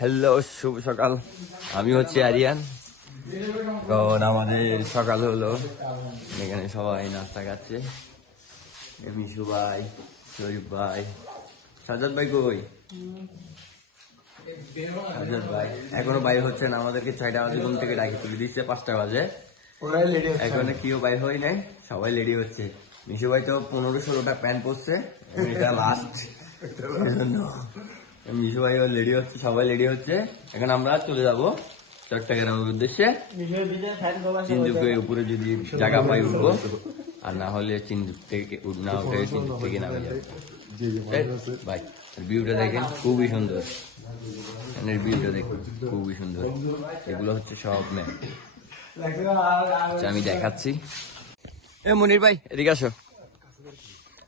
Hello শুভ সকাল। আমি হচ্ছে আরিয়ান। কারণ আমাদের সকাল হলো। এখানে সবাই নাস্তা খাচ্ছে। মিশু ভাই শরীফ ভাই। সাজাদ ভাই কই? সাজাদ ভাই। এখনও বাইরে হচ্ছে না। আমাদেরকে ছয়টা বাজে ঘুম থেকে ডাকি তুলে দিচ্ছে পাঁচটা বাজে। এখনও কেউ বাইর হয় নাই। সবাই রেডি হচ্ছে। মিশু ভাই তো পনেরো ষোলোটা প্যান্ট পরছে। এটা লাস্ট মিশু ভাই রেডি হচ্ছে সবাই রেডি হচ্ছে। এখন আমরা চলে যাব চট্টগ্রামের উদ্দেশ্যে। চিন্দুকের উপরে যদি জায়গা পাই উঠবো আর না হলে চিন্দুক থেকে না উঠে চিন্দুক থেকে নামে যাব। ভাই ভিউটা দেখেন খুবই সুন্দর। এখানের ভিউটা দেখুন খুবই সুন্দর। এগুলো হচ্ছে সব ম্যাপ আচ্ছা আমি দেখাচ্ছি। এ মনির ভাই এদিকে আসো।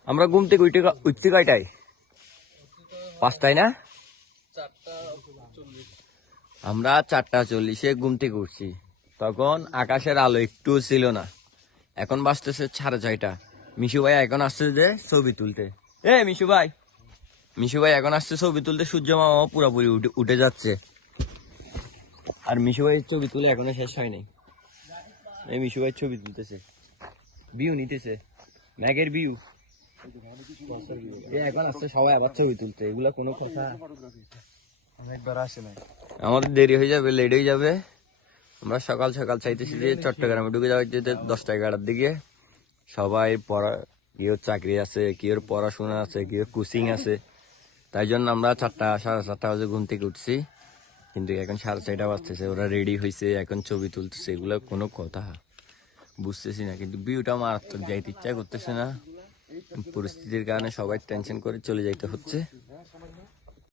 আমরা ঘুম থেকে উঠে উঠতে কয়টায়? পাঁচটায় না? আমরা চারটা চল্লিশে ঘুম থেকে তখন আকাশের আলো একটুও ছিল না। এখন বাঁচতেছে সাড়ে ছয়টা। মিশু ভাই এখন আসছে যে ছবি তুলতে। এ, মিশু ভাই। মিশু ভাই এখন আসছে ছবি তুলতে। সূর্য মামা পুরোপুরি উঠে উঠে যাচ্ছে। আর মিশু ভাই ছবি তুলে এখনও শেষ হয় নাই এই মিশু ভাই ছবি তুলতেছে। বিউ নিতেছে। ম্যাগের বিউ এ এখন আসছে সবাই আবার ছবি তুলতে এগুলা কোনো কথা একবার আসে নাই। আমাদের দেরি হয়ে যাবে লেট হয়ে যাবে। আমরা সকাল সকাল চাইতেছি যে চট্টগ্রামে ঢুকে যাওয়ার যেতে দশটা এগারোটার দিকে। সবাই পড়া কেউ চাকরি আছে কেউ পড়াশোনা আছে কেউ কোচিং আছে। তাই জন্য আমরা চারটা সাড়ে চারটা বাজে ঘুম থেকে উঠছি। কিন্তু এখন সাড়ে চারটা বাজতেছে ওরা রেডি হয়েছে এখন ছবি তুলতেছে। এগুলো কোনো কথা বুঝতেছি না। কিন্তু ভিউটা মারাত্মক যাইতে ইচ্ছা করতেছে না। পরিস্থিতির কারণে সবাই টেনশন করে চলে যাইতে হচ্ছে।